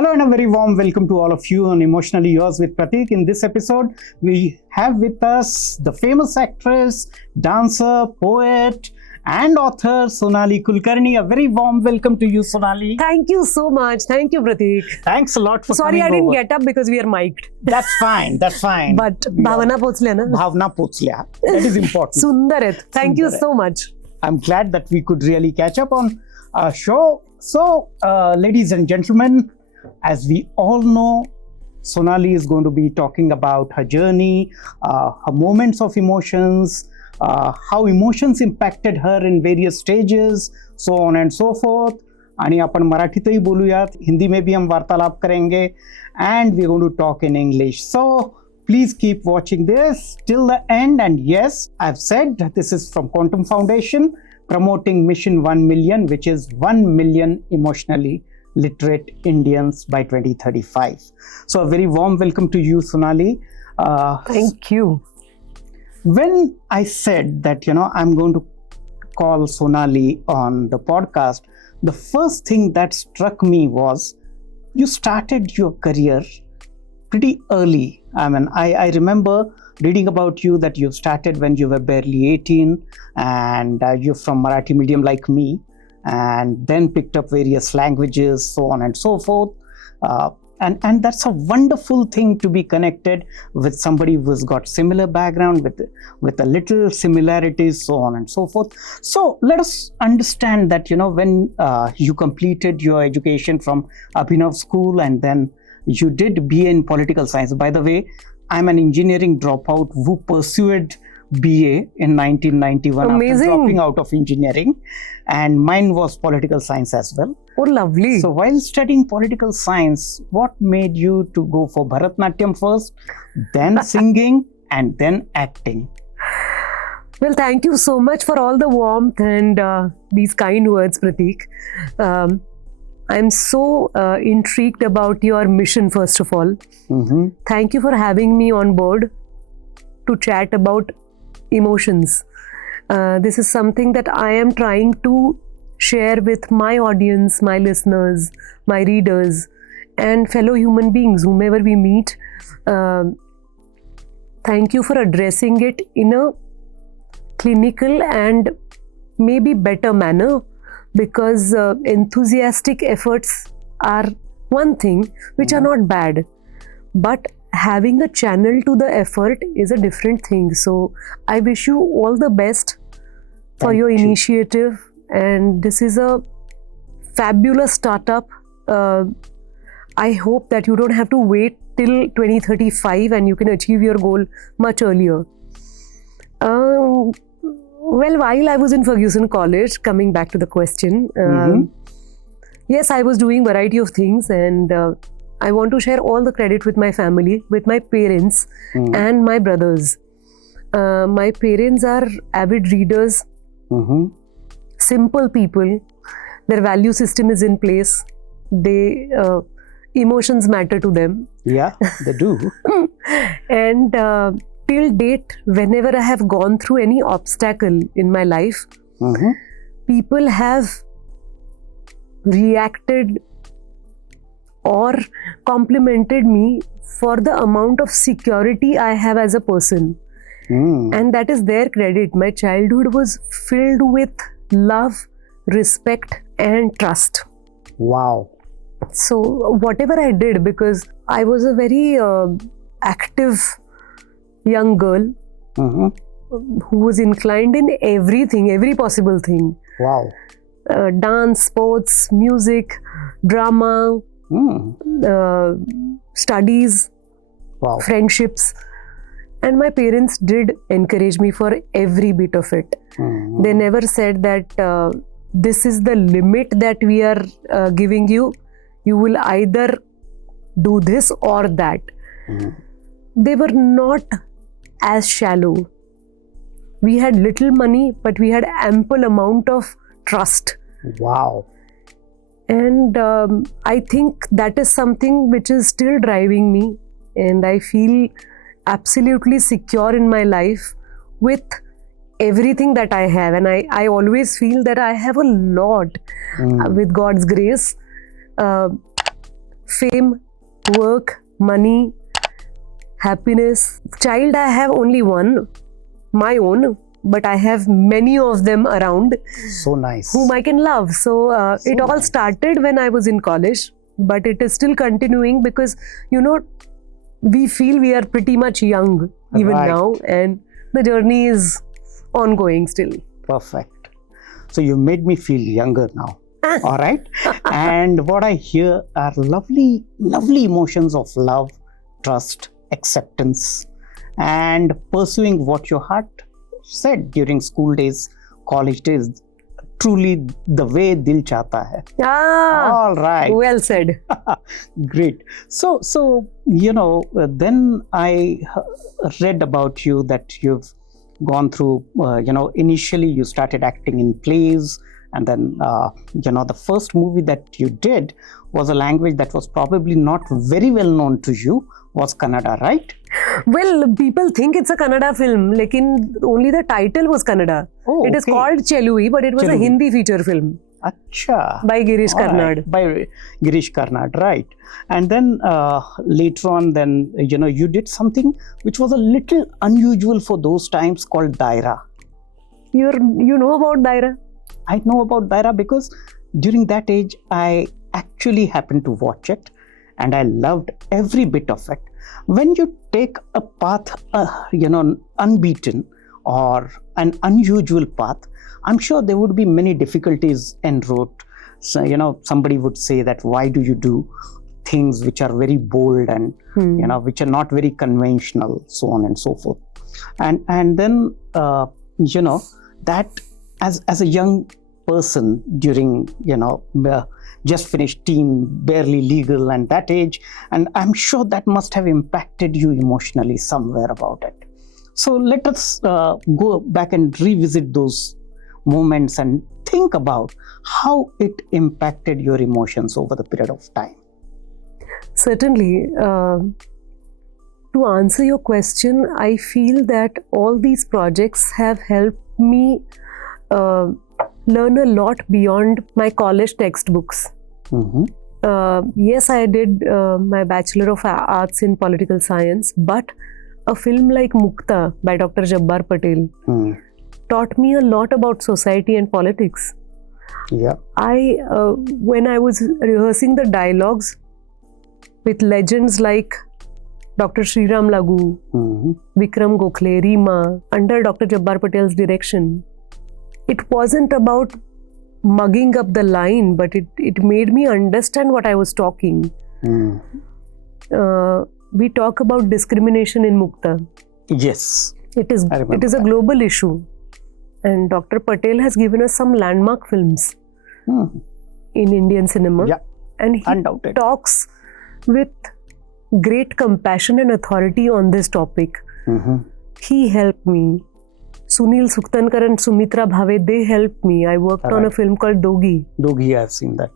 Hello and a very warm welcome to all of you on Emotionally Yours with Pratik. In this episode, we have with us the famous actress, dancer, poet, and author Sonali Kulkarni. A very warm welcome to you, Sonali. Thank you so much. Thank you, Pratik. Thanks a lot for Sorry, coming I didn't over. get up because we are mic'd. That's fine. That's fine. But Bhavana pochle na? Bhavna pochlia. That is important. Sundaret. Thank you Sundaret. so much. I'm glad that we could really catch up on our show. So, ladies and gentlemen, as we all know, Sonali is going to be talking about her journey, her moments of emotions, how emotions impacted her in various stages, so on and so forth. आणि आपण मराठीतही बोलूयात, हिंदी में भी हम वार्तालाप करेंगे, and we're going to talk in English. So please keep watching this till the end. And yes, I've said this is from Quantum Foundation, promoting Mission 1 Million, which is 1 million emotionally literate Indians by 2035. So a very warm welcome to you, Sonali. Thank you. When I said that, I'm going to call Sonali on the podcast, the first thing that struck me was you started your career pretty early. I remember reading about you that you started when you were barely 18 and you're from Marathi medium like me, and then picked up various languages, so on and so forth. And that's a wonderful thing to be connected with somebody who's got similar background, with a little similarities, so on and so forth. So let us understand that, when you completed your education from Abhinav School and then you did BA in political science. By the way, I'm an engineering dropout who pursued BA in 1991 Amazing. After dropping out of engineering, and mine was political science as well. Oh, lovely. So while studying political science, what made you to go for Bharatnatyam first, then singing, and then acting? Well, thank you so much for all the warmth and these kind words, Pratik. I'm so intrigued about your mission, first of all. Mm-hmm. Thank you for having me on board to chat about emotions. This is something that I am trying to share with my audience, my listeners, my readers, and fellow human beings, whomever we meet. Thank you for addressing it in a clinical and maybe better manner, because enthusiastic efforts are one thing, which are not bad, but having a channel to the effort is a different thing. So I wish you all the best for your initiative, and this is a fabulous startup. I hope that you don't have to wait till 2035 and you can achieve your goal much earlier. Well, while I was in Ferguson College, coming back to the question, yes, I was doing variety of things, and I want to share all the credit with my family, with my parents and my brothers. My parents are avid readers, simple people. Their value system is in place. Emotions matter to them. Yeah, they do. And till date, whenever I have gone through any obstacle in my life, people have reacted or complimented me for the amount of security I have as a person. And that is their credit. My childhood was filled with love, respect, and trust. Wow. So whatever I did, because I was a very active young girl who was inclined in everything, every possible thing. Wow. Dance, sports, music, drama, studies, friendships. And my parents did encourage me for every bit of it. They never said that this is the limit that we are giving you. You will either do this or that. They were not as shallow. We had little money, but we had ample amount of trust. Wow. And I think that is something which is still driving me, and I feel absolutely secure in my life with everything that I have. And I always feel that I have a lot with God's grace. fame, work, money, happiness. Child, I have only one, my own, but I have many of them around So nice. whom I can love. So, So it all nice. started when I was in college, but it is still continuing because, we feel we are pretty much young even Right. now, and the journey is ongoing still. Perfect. So you made me feel younger now. All right. And what I hear are lovely, lovely emotions of love, trust, acceptance, and pursuing what your heart said during school days, college days. Truly the way dil chahta hai. All right. Well said. Great. So then I read about you that you've gone through, initially you started acting in plays, and then, the first movie that you did was a language that was probably not very well known to you, was Kannada, right? Well, people think it's a Kannada film, lekin only the title was Kannada. Oh, It is okay. called Chelui, but it was a Chelui. Hindi feature film Acha. by Girish All right. Karnad. By Girish Karnad, right. And then later on, then, you did something which was a little unusual for those times, called Daira. You know about Daira? I know about Daira because during that age, I actually happened to watch it and I loved every bit of it. When you take a path, unbeaten or an unusual path, I'm sure there would be many difficulties en route. So, somebody would say that why do you do things which are very bold and, which are not very conventional, so on and so forth. And then, that as a young person during, just finished teen, barely legal and that age, and I'm sure that must have impacted you emotionally somewhere about it. So let us go back and revisit those moments and think about how it impacted your emotions over the period of time. Certainly. To answer your question, I feel that all these projects have helped me learn a lot beyond my college textbooks. Mm-hmm. Yes, I did my Bachelor of Arts in Political Science, but a film like Mukta by Dr. Jabbar Patel taught me a lot about society and politics. Yeah. When I was rehearsing the dialogues with legends like Dr. Sriram Lagu, Vikram Gokhale, Reema, under Dr. Jabbar Patel's direction, it wasn't about mugging up the line, but it made me understand what I was talking. We talk about discrimination in Mukta. Yes. It is a global issue. And Dr. Patel has given us some landmark films in Indian cinema. Yeah. And he Undoubted. talks with great compassion and authority on this topic. He helped me. Sunil Suktankar and Sumitra Bhave, they helped me. I worked on a film called Dogi. Dogi, I've seen that.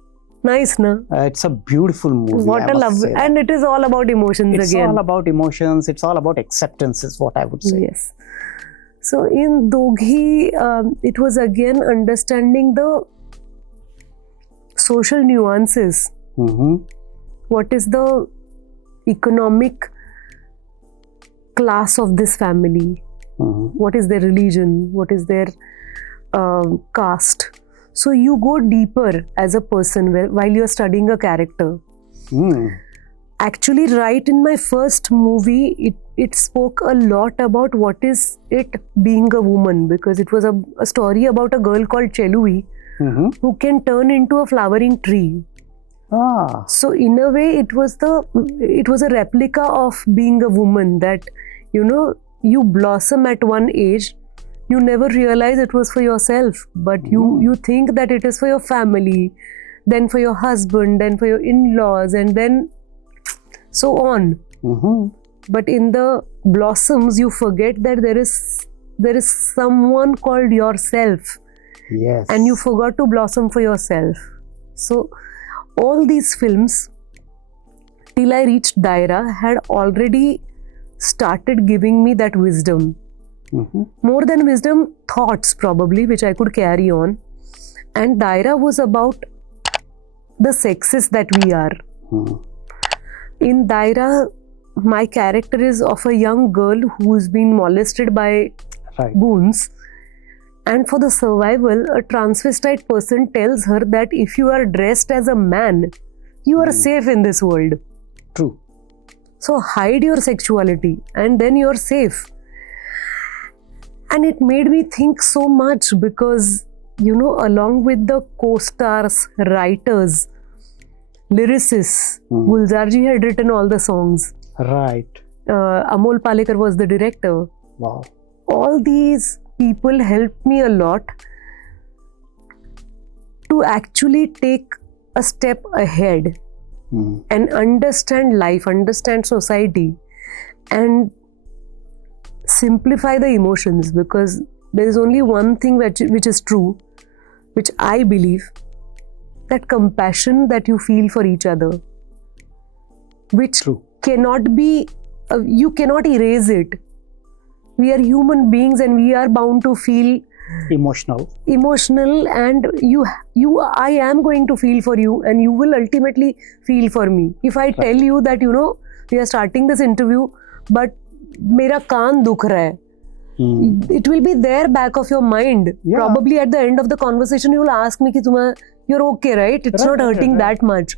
Nice, na? It's a beautiful movie. What a love. And it is all about emotions it's again. It's all about emotions. It's all about acceptance is what I would say. Yes. So in Dogi, it was again understanding the social nuances. What is the economic class of this family? What is their religion? What is their caste? So you go deeper as a person while you're studying a character. Actually, right in my first movie, it spoke a lot about what is it being a woman, because it was a story about a girl called Chelui who can turn into a flowering tree. So in a way, it was a replica of being a woman, that you blossom at one age, you never realize it was for yourself, but you think that it is for your family, then for your husband, then for your in-laws, and then so on. But in the blossoms, you forget that there is someone called yourself. Yes. And you forgot to blossom for yourself. So all these films, till I reached Daira, had already started giving me that wisdom. More than wisdom, thoughts probably, which I could carry on. And Daira was about the sexes that we are. In Daira, my character is of a young girl who's been molested by Right. goons. And for the survival, a transvestite person tells her that if you are dressed as a man, you are safe in this world. True. So hide your sexuality and then you're safe. And it made me think so much because, along with the co-stars, writers, lyricists, Gulzarji had written all the songs. Right. Amol Palekar was the director. Wow. All these people helped me a lot to actually take a step ahead and understand life, understand society, and simplify the emotions, because there is only one thing which is true, which I believe, that compassion that you feel for each other, which True. cannot be, you cannot erase it. We are human beings and we are bound to feel Emotional. and I am going to feel for you and you will ultimately feel for me. If I tell you that, we are starting this interview, but mera kaan dukh raha hai, it will be there back of your mind. Yeah. Probably at the end of the conversation, you will ask me, you're okay, right? It's not hurting that much.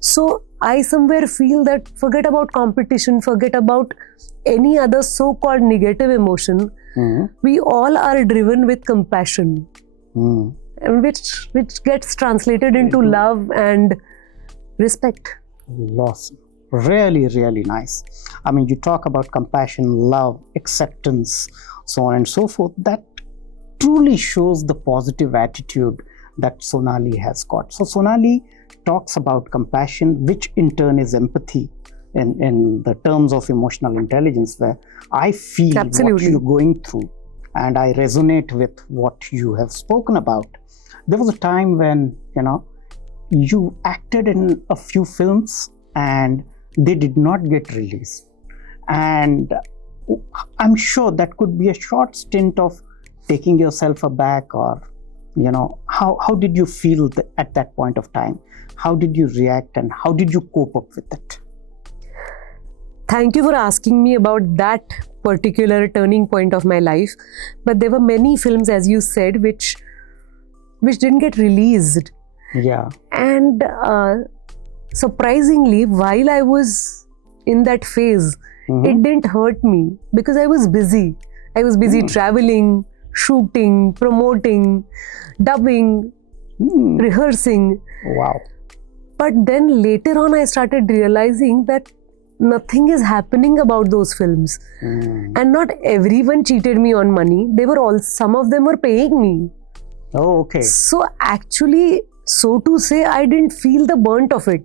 So I somewhere feel that forget about competition, forget about any other so-called negative emotion. We all are driven with compassion, and which gets translated into love and respect. Awesome. Really, really nice. I mean, you talk about compassion, love, acceptance, so on and so forth. That truly shows the positive attitude that Sonali has got. So Sonali talks about compassion, which in turn is empathy in the terms of emotional intelligence, where I feel what you're going through and I resonate with what you have spoken about. There was a time when, you acted in a few films and they did not get released. And I'm sure that could be a short stint of taking yourself aback, or, how did you feel at that point of time? How did you react and how did you cope up with it? Thank you for asking me about that particular turning point of my life. But there were many films, as you said, which didn't get released. Yeah. And surprisingly, while I was in that phase, it didn't hurt me because I was busy. I was busy traveling, shooting, promoting, dubbing, rehearsing. Wow. But then later on, I started realizing that nothing is happening about those films. And not everyone cheated me on money. Some of them were paying me. Oh, okay. So actually, so to say, I didn't feel the burnt of it.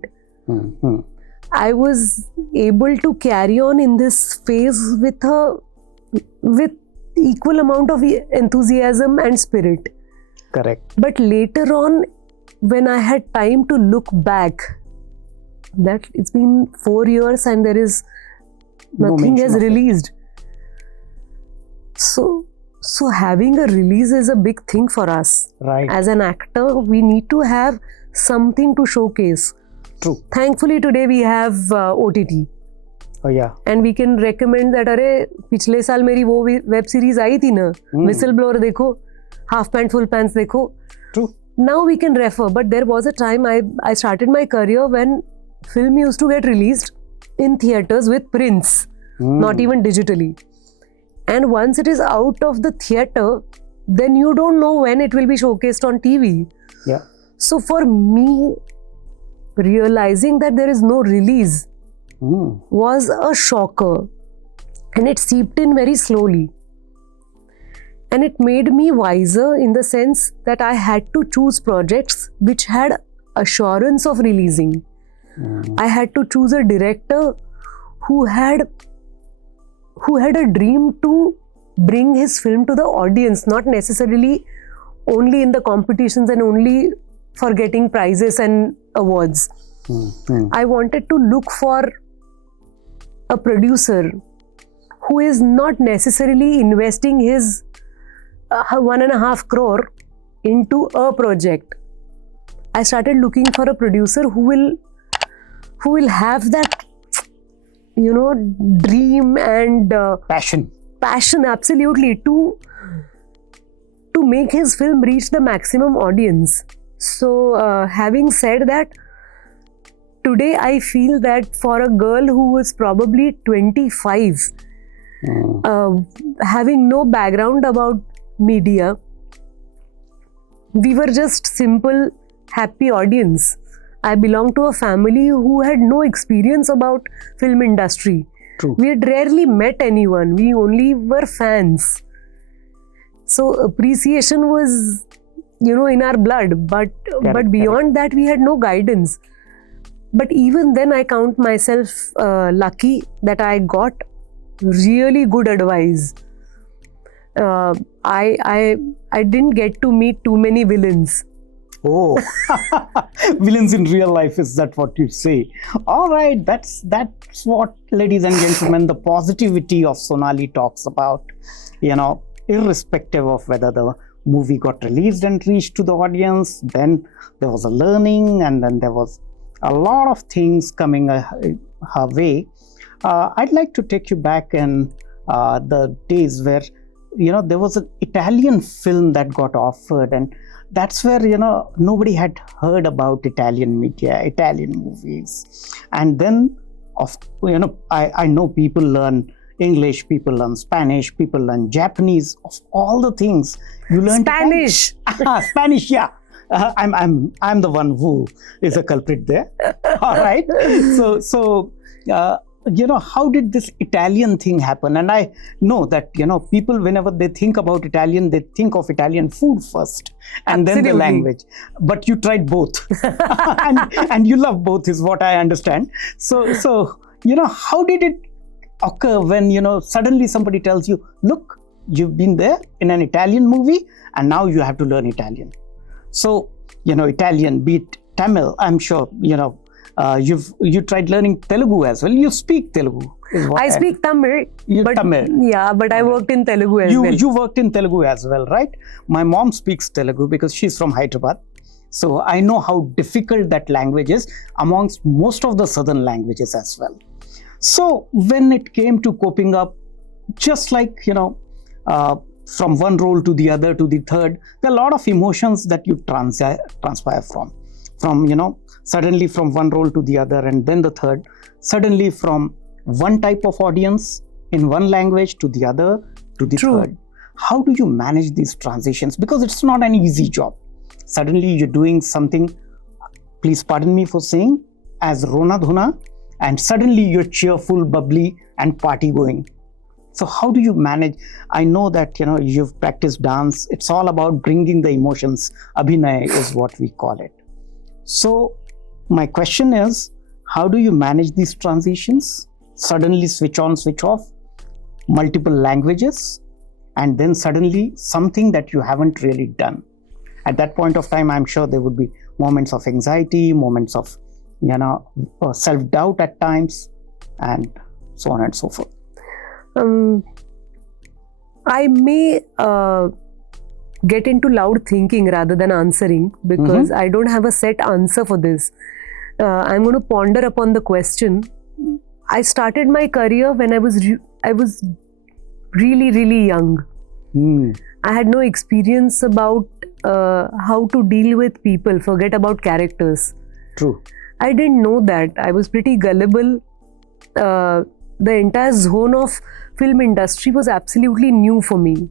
I was able to carry on in this phase with equal amount of enthusiasm and spirit. Correct. But later on, when I had time to look back, that it's been 4 years and there is nothing has released. So having a release is a big thing for us. Right. As an actor, we need to have something to showcase. True. Thankfully, today we have OTT. Oh yeah. And we can recommend that, अरे पिछले साल मेरी वो web series आई थी ना, Whistleblower देखो, Half Pant Full Pants देखो. True. Now we can refer, but there was a time I started my career when film used to get released in theaters with prints, not even digitally. And once it is out of the theater, then you don't know when it will be showcased on TV. Yeah. So for me, realizing that there is no release was a shocker, and it seeped in very slowly. And it made me wiser in the sense that I had to choose projects which had assurance of releasing. I had to choose a director who had a dream to bring his film to the audience, not necessarily only in the competitions and only for getting prizes and awards. I wanted to look for a producer who is not necessarily investing his 1.5 crore into a project. I started looking for a producer who will have that dream and Passion. absolutely, to make his film reach the maximum audience. So having said that, today I feel that for a girl who was probably 25, having no background about media, we were just simple, happy audience. I belong to a family who had no experience about film industry. True. We had rarely met anyone. We only were fans. So appreciation was, in our blood. But beyond that, we had no guidance. But even then, I count myself lucky that I got really good advice. I didn't get to meet too many villains. Oh, villains in real life, is that what you say? All right, that's what, ladies and gentlemen, the positivity of Sonali talks about. Irrespective of whether the movie got released and reached to the audience, then there was a learning, and then there was a lot of things coming her way. I'd like to take you back in the days where there was an Italian film that got offered, and that's where nobody had heard about Italian media, Italian movies. And then I know people learn English, people learn Spanish, people learn Japanese. Of all the things you learn Spanish. Spanish, yeah. I'm the one who is a culprit there. All right. So how did this Italian thing happen? And I know that people, whenever they think about Italian, they think of Italian food first, and Absolutely. then the language. But you tried both, and you love both, is what I understand. So how did it occur when suddenly somebody tells you, look, you've been there in an Italian movie, and now you have to learn Italian? So Italian, be it Tamil, I'm sure you tried learning Telugu as well. You speak Telugu. I speak Tamil. Tamil. Yeah, but I worked in Telugu as well. You worked in Telugu as well, right? My mom speaks Telugu because she's from Hyderabad. So I know how difficult that language is amongst most of the southern languages as well. So when it came to coping up, just like, from one role to the other to the third, there are a lot of emotions that you transpire from suddenly from one role to the other, and then the third, suddenly from one type of audience in one language to the other to the True. third. How do you manage these transitions? Because it's not an easy job. Suddenly you're doing something, please pardon me for saying, as Rona Dhuna, and suddenly you're cheerful, bubbly, and party going. So how do you manage? I know that you've practiced dance. It's all about bringing the emotions. Abhinay is what we call it. So my question is, how do you manage these transitions? Suddenly switch on, switch off, multiple languages, and then suddenly something that you haven't really done. At that point of time, I'm sure there would be moments of anxiety, moments of self-doubt at times, and so on and so forth. I may get into loud thinking rather than answering, because I don't have a set answer for this. I'm going to ponder upon the question. I started my career when I was really, really young. I had no experience about how to deal with people, forget about characters. True. I didn't know that. I was pretty gullible. The entire zone of film industry was absolutely new for me.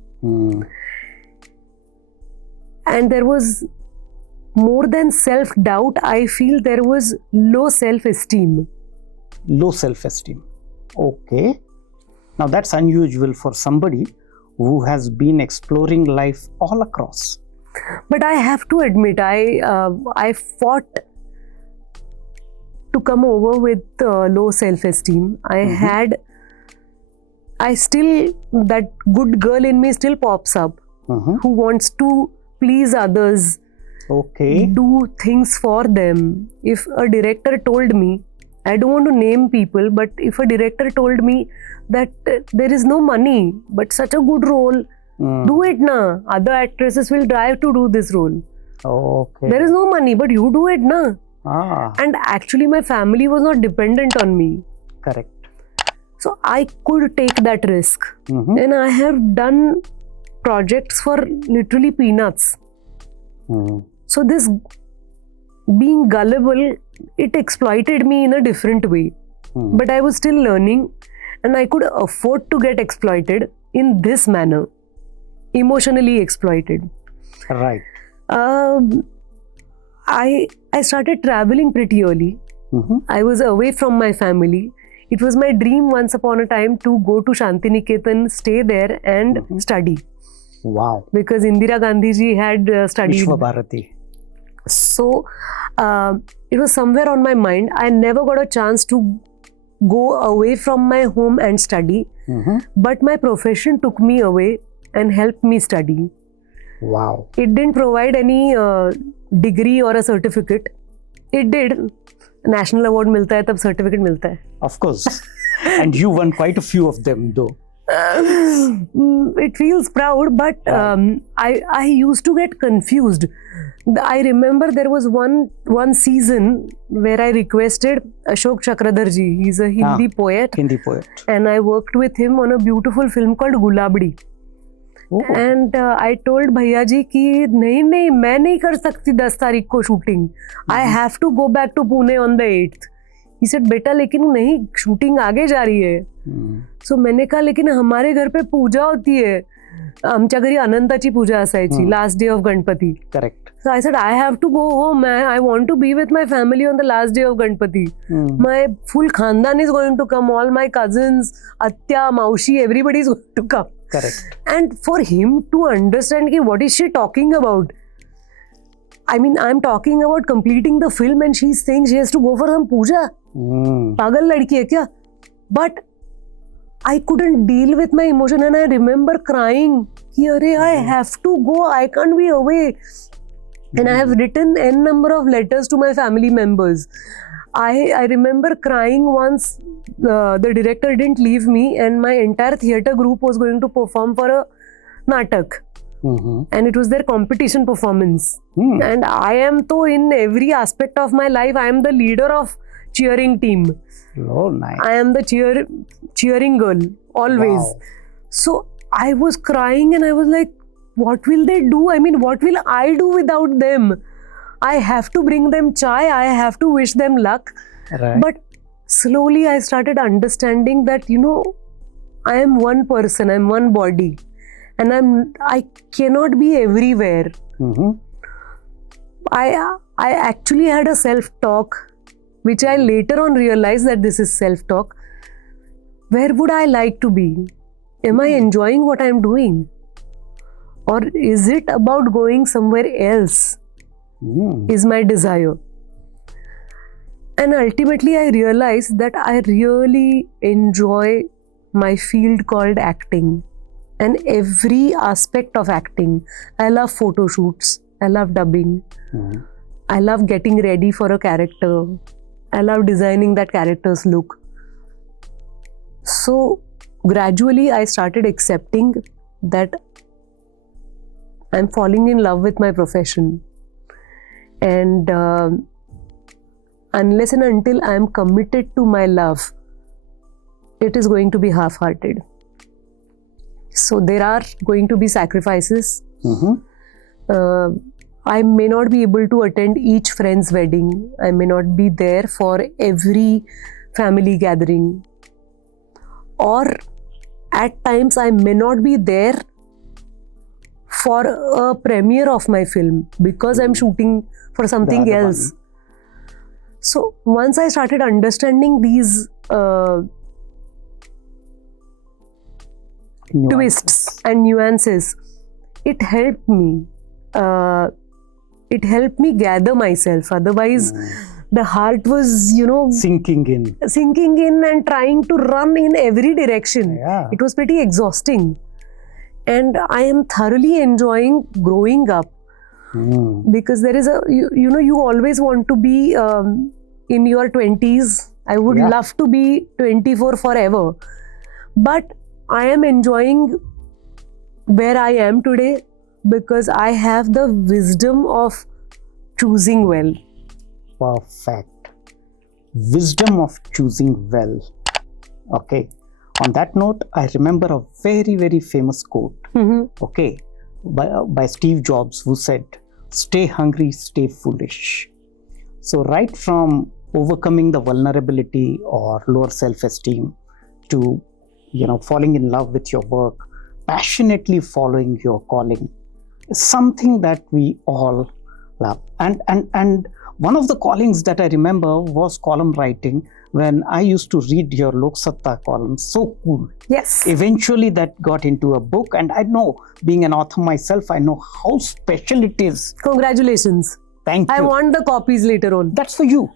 And there was more than self-doubt. I feel there was low self-esteem. Low self-esteem. Okay. Now that's unusual for somebody who has been exploring life all across. But I have to admit, I fought to come over with low self-esteem. That good girl in me still pops up, who wants to please others, do things for them. If a director told me, I don't want to name people, but if a director told me that there is no money, but such a good role, do it na. Other actresses will drive to do this role. There is no money, but you do it na. And actually my family was not dependent on me. Correct. So I could take that risk. And I have done projects for literally peanuts. So this being gullible, it exploited me in a different way. But I was still learning, and I could afford to get exploited in this manner, emotionally exploited. Right. I started traveling pretty early. I was away from my family. It was my dream once upon a time to go to Shantiniketan, stay there and study. Wow. Because Indira Gandhi ji had studied. Vishwa Bharati. So it was somewhere on my mind. I never got a chance to go away from my home and study. But my profession took me away and helped me study. Wow. It didn't provide any degree or a certificate. It did. National award milta hai, tab certificate milta hai. Of course. And you won quite a few of them though. It feels proud, but I used to get confused. I remember there was one season where I requested Ashok Chakradarji. He's a Hindi poet. Hindi poet. And I worked with him on a beautiful film called Gulabdi. Oh. And I told भैया जी कि नहीं मैं नहीं कर सकती 10 तारीख को shooting. I have to go back to Pune on the 8th. He said बेटा लेकिन नहीं शूटिंग आगे जा रही है. So मैंने कहा लेकिन हमारे घर पे पूजा होती है. आमच्या घरी अनंताची पूजा असायची last day of Ganpati. Correct. So I said I have to go home. I want to be with my family on the last day of Ganpati. My full khandan is going to come. All my cousins, Atya, Maushi, everybody is going to come. Correct. And for him to understand ki, what is she talking about? I mean, I'm talking about completing the film and she's saying she has to go for some puja. Pagal ladki hai kya? But I couldn't deal with my emotion and I remember crying. Ki, Arey, I have to go. I can't be away. And I have written n number of letters to my family members. I remember crying once. The director didn't leave me and my entire theatre group was going to perform for a natak. And it was their competition performance. And I am so in every aspect of my life, I am the leader of cheering team. Oh, nice. I am the cheering girl, always. Wow. So I was crying and I was like, what will they do? I mean, what will I do without them? I have to bring them chai, I have to wish them luck. Right. But slowly I started understanding that, I am one person, I'm one body. And I cannot be everywhere. I actually had a self-talk, which I later on realized that this is self-talk. Where would I like to be? Am I enjoying what I'm doing? Or is it about going somewhere else? Is my desire. And ultimately I realized that I really enjoy my field called acting and every aspect of acting. I love photo shoots. I love dubbing. I love getting ready for a character. I love designing that character's look. So gradually I started accepting that I'm falling in love with my profession. And unless and until I am committed to my love, it is going to be half-hearted. So there are going to be sacrifices. I may not be able to attend each friend's wedding. I may not be there for every family gathering. Or at times I may not be there for a premiere of my film because I'm shooting for something else. So once I started understanding these twists and nuances, it helped me. It helped me gather myself. Otherwise, the heart was, sinking in and trying to run in every direction. Yeah. It was pretty exhausting. And I am thoroughly enjoying growing up. Because there is you always want to be in your 20s. I would love to be 24 forever. But I am enjoying where I am today because I have the wisdom of choosing well. Perfect. Wisdom of choosing well. Okay. On that note, I remember a very, very famous quote, Mm-hmm. okay, by Steve Jobs, who said, "Stay hungry, stay foolish." So, right from overcoming the vulnerability or lower self-esteem to, falling in love with your work, passionately following your calling, is something that we all love. And one of the callings that I remember was column writing. When I used to read your Lok Satta column, so cool. Yes. Eventually, that got into a book, and I know, being an author myself, I know how special it is. Congratulations. Thank you. I want the copies later on. That's for you.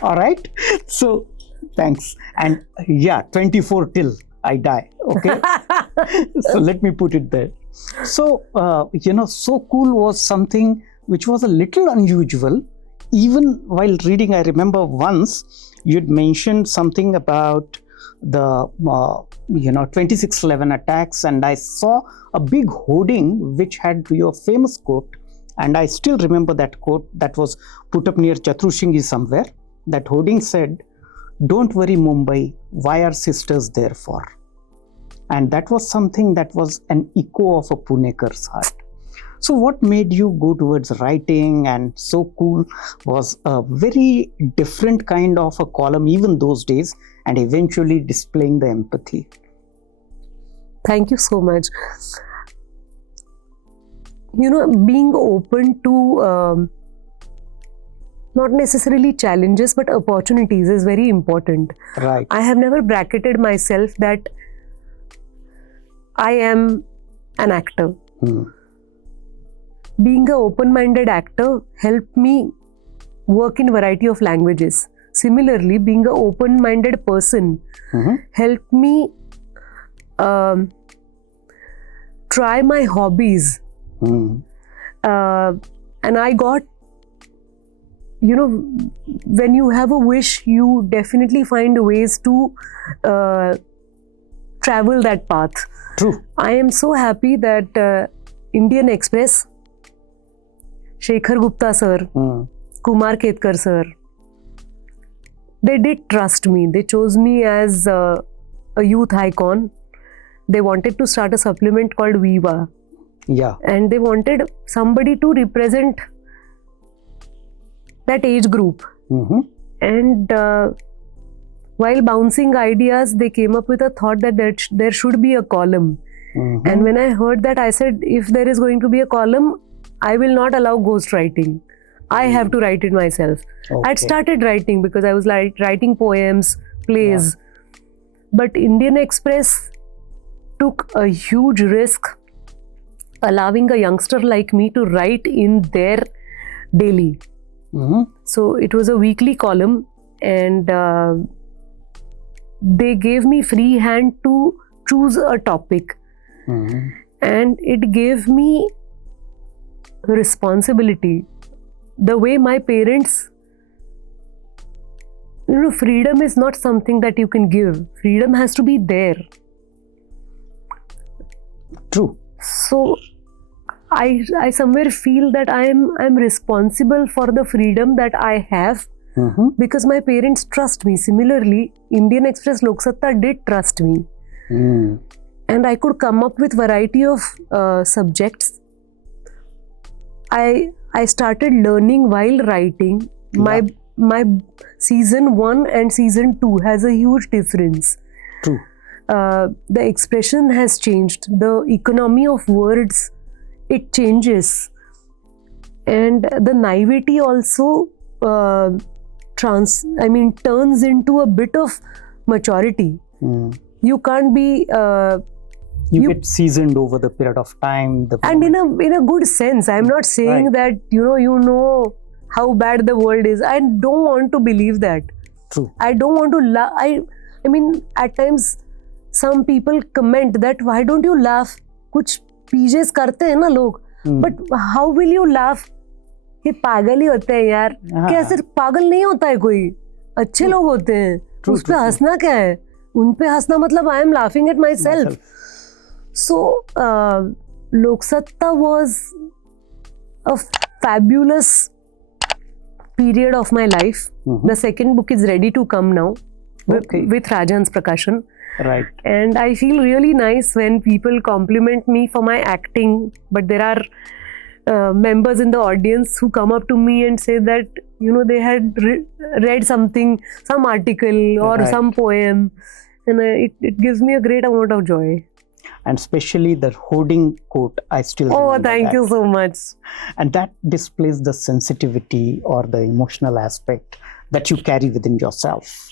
All right. So, thanks. And yeah, 24 till I die. Okay. So let me put it there. So, so cool was something which was a little unusual. Even while reading, I remember once you'd mentioned something about the 26/11 attacks, and I saw a big hoarding which had your famous quote, and I still remember that quote that was put up near Chatrushingi somewhere. That hoarding said, "Don't worry, Mumbai, why are sisters there for?" And that was something that was an echo of a Punekar's heart. So what made you go towards writing? And so cool was a very different kind of a column even those days, and eventually displaying the empathy. Thank you so much. Being open to not necessarily challenges but opportunities is very important. Right. I have never bracketed myself that I am an actor. Being an open-minded actor helped me work in variety of languages. Similarly, being an open-minded person helped me try my hobbies. And I got, when you have a wish, you definitely find ways to travel that path. True. I am so happy that Indian Express, Shekhar Gupta sir, Kumar Ketkar sir, they did trust me. They chose me as a youth icon. They wanted to start a supplement called Viva. Yeah. And they wanted somebody to represent that age group. And while bouncing ideas, they came up with a thought that there should be a column. And when I heard that, I said, if there is going to be a column, I will not allow ghostwriting. I have to write it myself. Okay. I'd started writing because I was writing poems, plays. Yeah. But Indian Express took a huge risk allowing a youngster like me to write in their daily. So it was a weekly column, and they gave me free hand to choose a topic. And it gave me responsibility. The way my parents, freedom is not something that you can give. Freedom has to be there. True. So I somewhere feel that I'm responsible for the freedom that I have because my parents trust me. Similarly, Indian Express Lok Satta did trust me. And I could come up with variety of subjects. I started learning while writing. Yeah. My season 1 and season 2 has a huge difference. True. The expression has changed. The economy of words, it changes. And the naivety also turns into a bit of maturity. You can't be... you get seasoned over the period of time. And in a good sense. I'm not saying that, you know how bad the world is. I don't want to believe that. True. I don't want to laugh. I mean, at times, some people comment that, why don't you laugh? कुछ PJs करते हैं ना लोग. But how will you laugh? ये पागल ही होते हैं यार. क्या सिर्फ पागल नहीं होता है कोई. अच्छे लोग होते हैं. उस पे हंसना क्या है? उन पे हंसना मतलब I am laughing at myself. So, Lok Satta was a fabulous period of my life. The second book is ready to come now. with Rajan's Prakashan. Right. And I feel really nice when people compliment me for my acting, but there are members in the audience who come up to me and say that, you know, they had read something, some article or some poem, and it gives me a great amount of joy. And especially the hoarding quote, I still remember thank you so much. And that displays the sensitivity or the emotional aspect that you carry within yourself.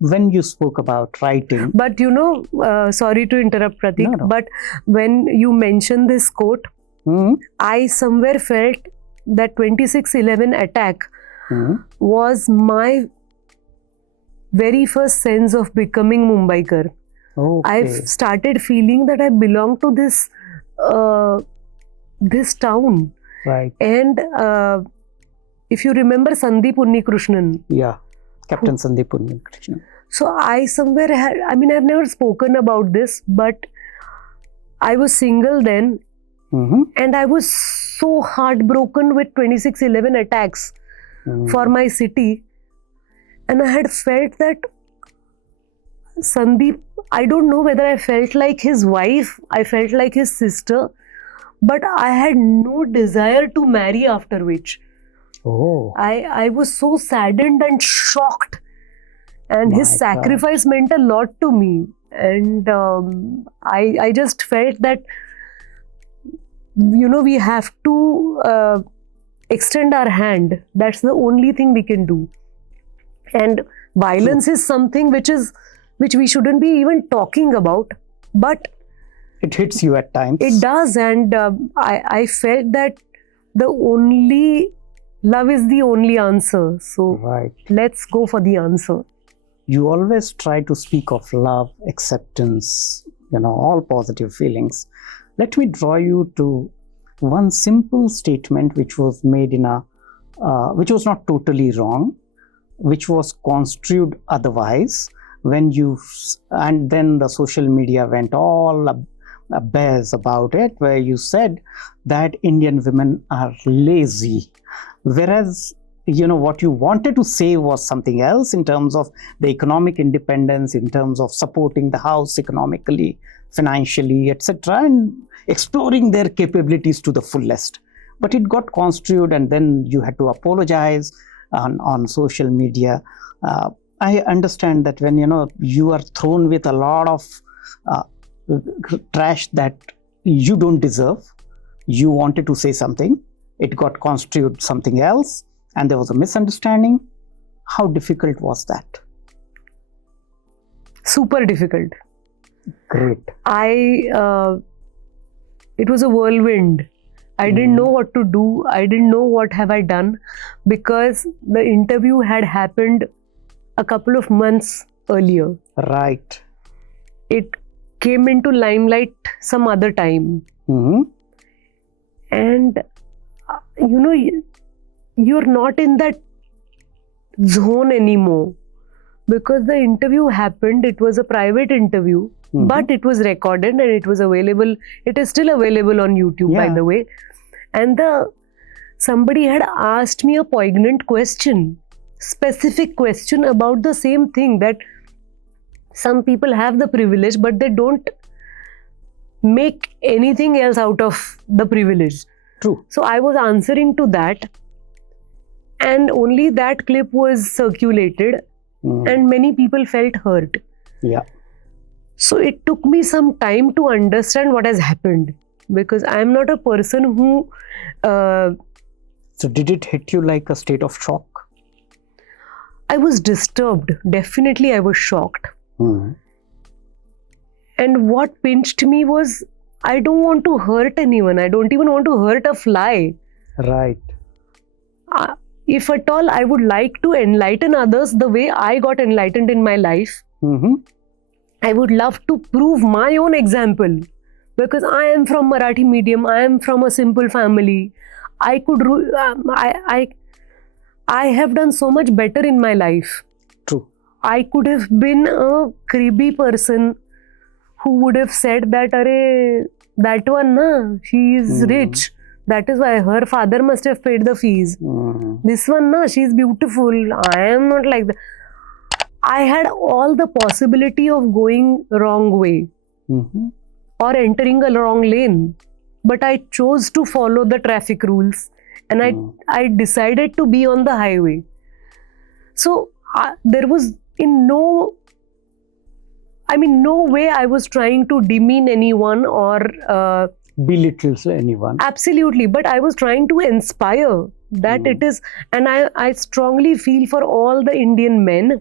When you spoke about writing... But you know, sorry to interrupt, Pratik, No. but when you mentioned this quote, I somewhere felt that 26/11 attack was my very first sense of becoming Mumbaikar. I've started feeling that I belong to this town. Right. And if you remember Sandeep Unnikrishnan. Yeah, Captain Sandeep Unnikrishnan. So I somewhere had, I mean, I've never spoken about this, but I was single then. And I was so heartbroken with 26/11 attacks for my city. And I had felt that Sandeep, I don't know whether I felt like his wife, I felt like his sister, but I had no desire to marry after which. I was so saddened and shocked. And his sacrifice meant a lot to me. And I just felt that, you know, we have to extend our hand. That's the only thing we can do. And violence is something which we shouldn't be even talking about, but it hits you at times. It does, and I felt that love is the only answer. So let's go for the answer. You always try to speak of love, acceptance, you know, all positive feelings. Let me draw you to one simple statement which was made in which was not totally wrong, which was construed otherwise and then the social media went all abuzz about it, where you said that Indian women are lazy, whereas, you know, what you wanted to say was something else in terms of the economic independence, in terms of supporting the house economically, financially, etc., and exploring their capabilities to the fullest. But it got construed, and then you had to apologize on social media. I understand that when, you know, you are thrown with a lot of trash that you don't deserve, you wanted to say something, it got construed something else, and there was a misunderstanding. How difficult was that? Super difficult. Great. It was a whirlwind. I didn't know what to do. I didn't know what have I done, because the interview had happened a couple of months earlier. Right. It came into limelight some other time. And, you know, you're not in that zone anymore, because the interview happened. It was a private interview, but it was recorded and it was available. It is still available on YouTube, by the way. And somebody had asked me a poignant question, specific question about the same thing, that some people have the privilege, but they don't make anything else out of the privilege. True. So I was answering to that, and only that clip was circulated, and many people felt hurt. Yeah. So it took me some time to understand what has happened, because I am not a person who... So did it hit you like a state of shock? I was disturbed. Definitely I was shocked. And what pinched me was, I don't want to hurt anyone. I don't even want to hurt a fly. Right. If at all, I would like to enlighten others the way I got enlightened in my life. I would love to prove my own example, because I am from Marathi medium. I am from a simple family. I have done so much better in my life. True. I could have been a creepy person who would have said that, "Arey, that one, na, she is rich. That is why her father must have paid the fees. This one, na, she is beautiful." I am not like that. I had all the possibility of going wrong way or entering a wrong lane, but I chose to follow the traffic rules, and I decided to be on the highway. So there was no way I was trying to demean anyone or belittle anyone. Absolutely, but I was trying to inspire that it is, and I strongly feel for all the Indian men,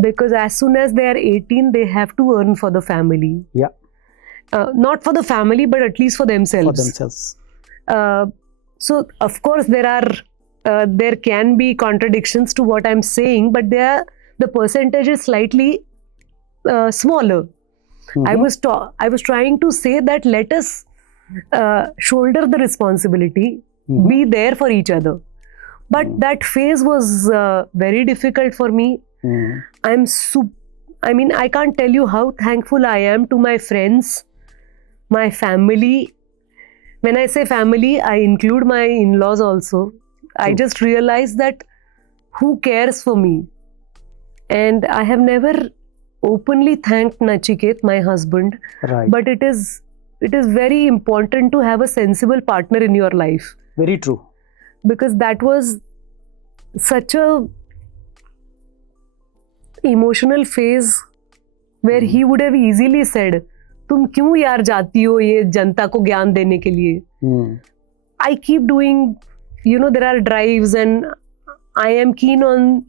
because as soon as they are 18, they have to earn for the family. Yeah. Not for the family, but at least for themselves. For themselves. So of course there can be contradictions to what I'm saying, but the percentage is slightly smaller. I was trying to say that let us shoulder the responsibility, be there for each other. But that phase was very difficult for me. I can't tell you how thankful I am to my friends, my family. When I say family, I include my in-laws also. I just realized that who cares for me? And I have never openly thanked Nachiket, my husband. Right. But it is very important to have a sensible partner in your life. Very true. Because that was such a emotional phase where he would have easily said, तुम क्यों यार जाती हो ये जनता को ज्ञान देने के लिए? I keep doing, there are drives, and I am keen on,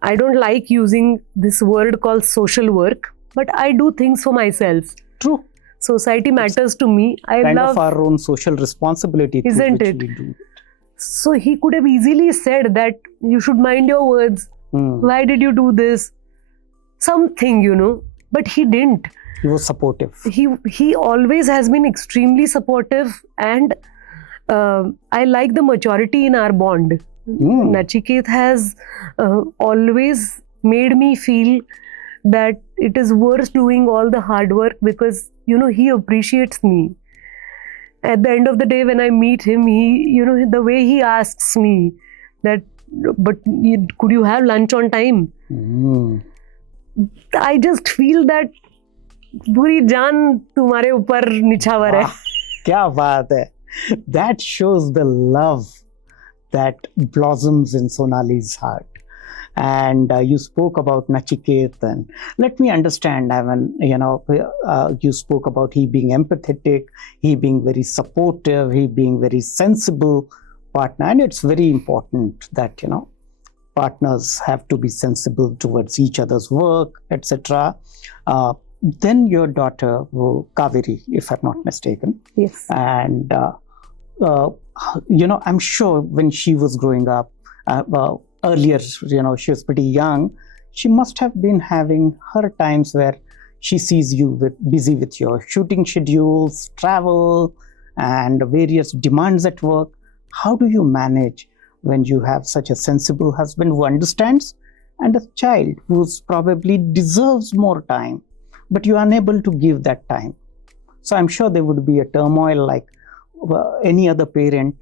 I don't like using this word called social work, but I do things for myself. True. Society matters to me. I kind love of our own social responsibility, isn't it? So he could have easily said that you should mind your words. Why did you do this? Something, but he didn't. He was supportive. He always has been extremely supportive, and I like the maturity in our bond. Nachiket has always made me feel that it is worth doing all the hard work because, he appreciates me. At the end of the day, when I meet him, he, the way he asks me that, but could you have lunch on time? I just feel that पूरी जान तुम्हारे ऊपर निछावर है. क्या बात है. That shows the love that blossoms in Sonali's heart. And you spoke about Nachiket, and let me understand, you spoke about he being empathetic, he being very supportive, he being very sensible partner. And it's very important that, partners have to be sensible towards each other's work, etc. Then your daughter, Kaveri, if I'm not mistaken. Yes. And, I'm sure when she was growing up, earlier, she was pretty young. She must have been having her times where she sees you busy with your shooting schedules, travel, and various demands at work. How do you manage when you have such a sensible husband who understands and a child who's probably deserves more time, but you are unable to give that time? So I'm sure there would be a turmoil like any other parent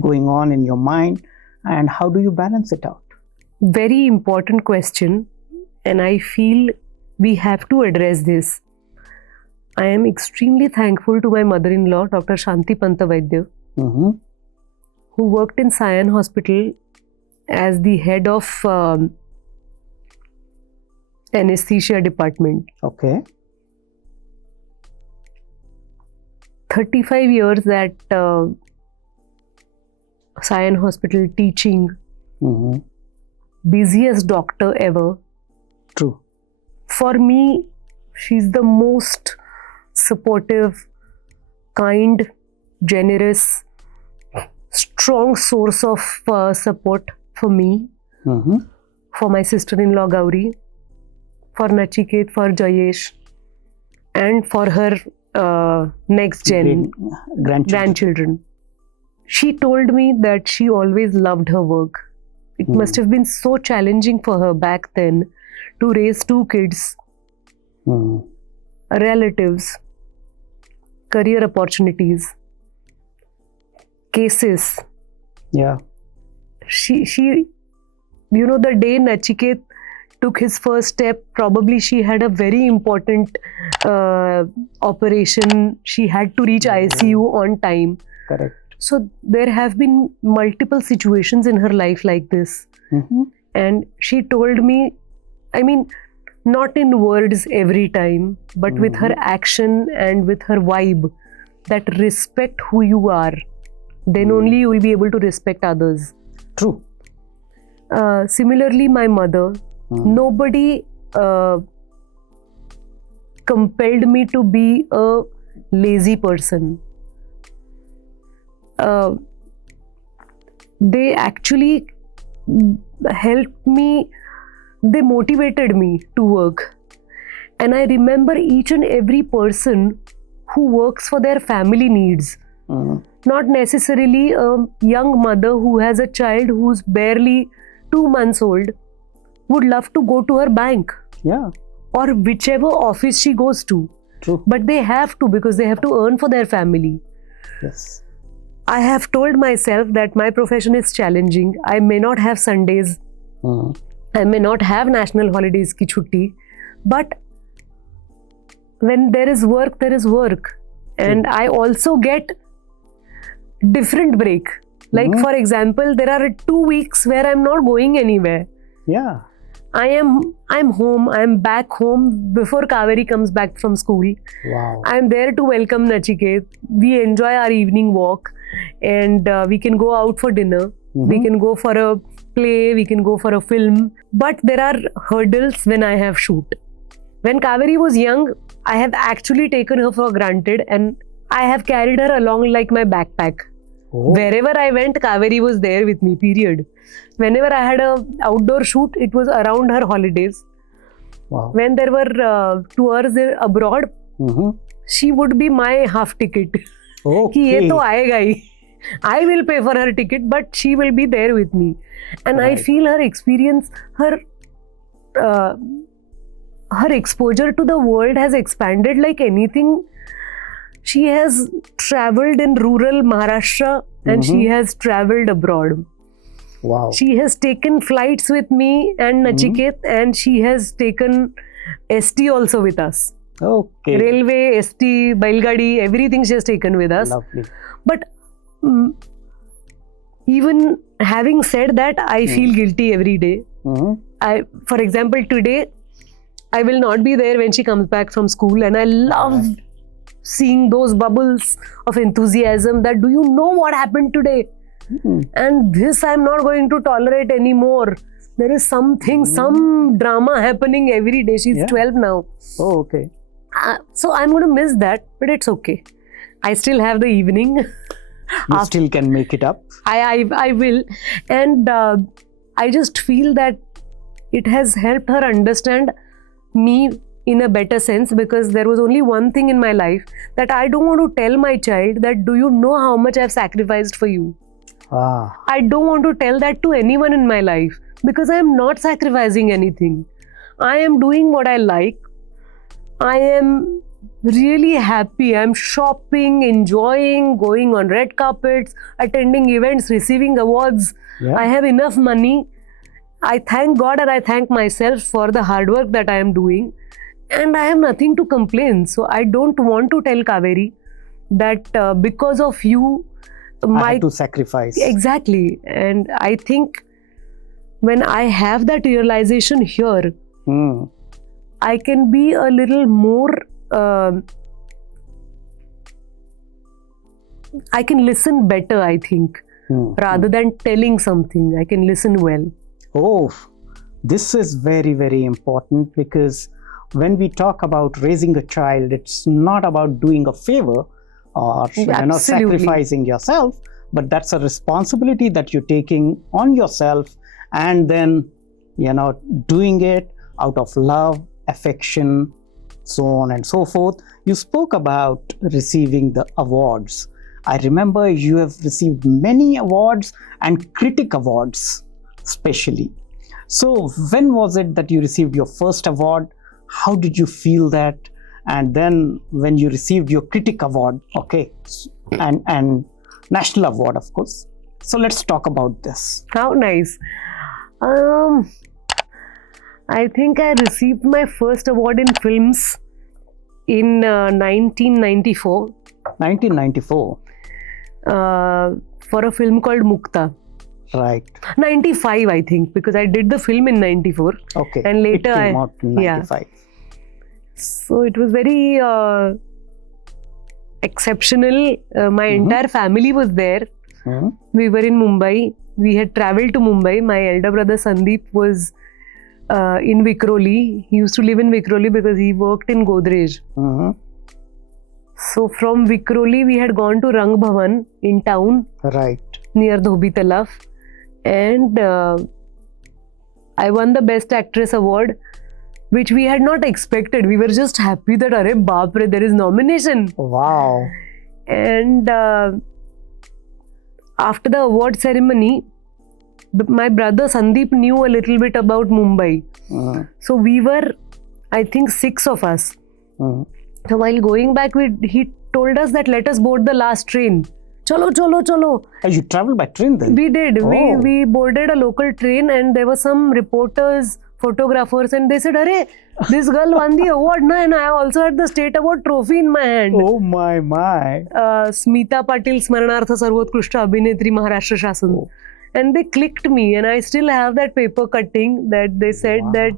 going on in your mind. And how do you balance it out? Very important question. And I feel we have to address this. I am extremely thankful to my mother-in-law, Dr. Shanti Pantavaidya, who worked in Sion Hospital as the head of anesthesia department. Okay. 35 years at Sion Hospital teaching. Busiest doctor ever. True. For me, she's the most supportive, kind, generous, strong source of support for me, for my sister-in-law Gauri, for Nachiket, for Jayesh, and for her next gen grandchildren. She told me that she always loved her work. It must have been so challenging for her back then to raise 2 kids, relatives, career opportunities, cases. Yeah. She the day Nachiket took his first step. Probably she had a very important operation. She had to reach ICU on time. Correct. So there have been multiple situations in her life like this. And she told me, I mean, not in words every time, but with her action and with her vibe, that respect who you are. Then only you will be able to respect others. True. Similarly, my mother, nobody compelled me to be a lazy person. They actually helped me, they motivated me to work. And I remember each and every person who works for their family needs. Not necessarily a young mother who has a child who's barely 2 months old would love to go to her bank. Yeah. Or whichever office she goes to. True. But they have to, because they have to earn for their family. Yes. I have told myself that my profession is challenging. I may not have Sundays. I may not have national holidays ki chutti. But when there is work, there is work. And I also get different break. Like for example, there are 2 weeks where I'm not going anywhere. Yeah. I'm home. I'm back home before Kaveri comes back from school. Wow. I'm there to welcome Nachiket. We enjoy our evening walk, and we can go out for dinner. We can go for a play. We can go for a film. But there are hurdles when I have shoot. When Kaveri was young, I have actually taken her for granted, and I have carried her along like my backpack. Wherever I went, Kaveri was there with me, period. Whenever I had a outdoor shoot, it was around her holidays. Wow. When there were tours abroad, she would be my half ticket. Okay. Ki ye to aayega hi. I will pay for her ticket, but she will be there with me. And I feel her experience, her exposure to the world has expanded like anything. She has traveled in rural Maharashtra and she has traveled abroad. Wow. She has taken flights with me and Nachiket, and she has taken ST also with us. Okay. Railway, ST, Bailgadi, everything she has taken with us. Lovely. But even having said that, I feel guilty every day. For example, today, I will not be there when she comes back from school, and I love seeing those bubbles of enthusiasm that, do you know what happened today? And this I'm not going to tolerate anymore. There is something, some drama happening every day. She's 12 now. Oh, okay. So I'm going to miss that, but it's okay. I still have the evening. You still can make it up. I will. And I just feel that it has helped her understand me in a better sense, because there was only one thing in my life that I don't want to tell my child that, do you know how much I've sacrificed for you? I don't want to tell that to anyone in my life, because I am not sacrificing anything. I am doing what I like. I am really happy. I'm shopping, enjoying, going on red carpets, attending events, receiving awards. I have enough money. I thank God and I thank myself for the hard work that I am doing. And I have nothing to complain. So I don't want to tell Kaveri that because of you, I had to sacrifice. Exactly. And I think when I have that realization here, I can be a little more, I can listen better, I think, rather than telling something. I can listen well. Oh, this is very, very important, because when we talk about raising a child, it's not about doing a favor or sacrificing yourself, but that's a responsibility that you're taking on yourself, and then doing it out of love, affection, so on and so forth. You spoke about receiving the awards. I remember you have received many awards, and critic awards especially. So when was it that you received your first award? How did you feel that? And then when you received your critic award, and national award, of course. So let's talk about this. How nice. I think I received my first award in films in 1994 1994. For a film called Mukta. Right. 95, I think, because I did the film in 94. Okay. And later it came out in yeah. 95. So it was very exceptional. My entire family was there. We were in Mumbai. We had travelled to Mumbai. My elder brother Sandeep was in Vikhroli. He used to live in Vikhroli because he worked in Godrej. So from Vikhroli, we had gone to Rang Bhavan in town. Right. Near Dhobi Talaf. And I won the Best Actress award, which we had not expected. We were just happy that, arey baap re, there is nomination. Wow. And after the award ceremony, my brother Sandeep knew a little bit about Mumbai. So we were, I think, 6 of us. So while going back, he told us that let us board the last train. Chalo, chalo, chalo. You traveled by train then? We did. Oh. We boarded a local train and there were some reporters, photographers, and they said, arey, this girl won the award, na? And I also had the state award trophy in my hand. Oh my. Smita Patil Smaranartha Sarvotkrishta Abhinetri Maharashtra Shasan. Oh. And they clicked me, and I still have that paper cutting that they said that,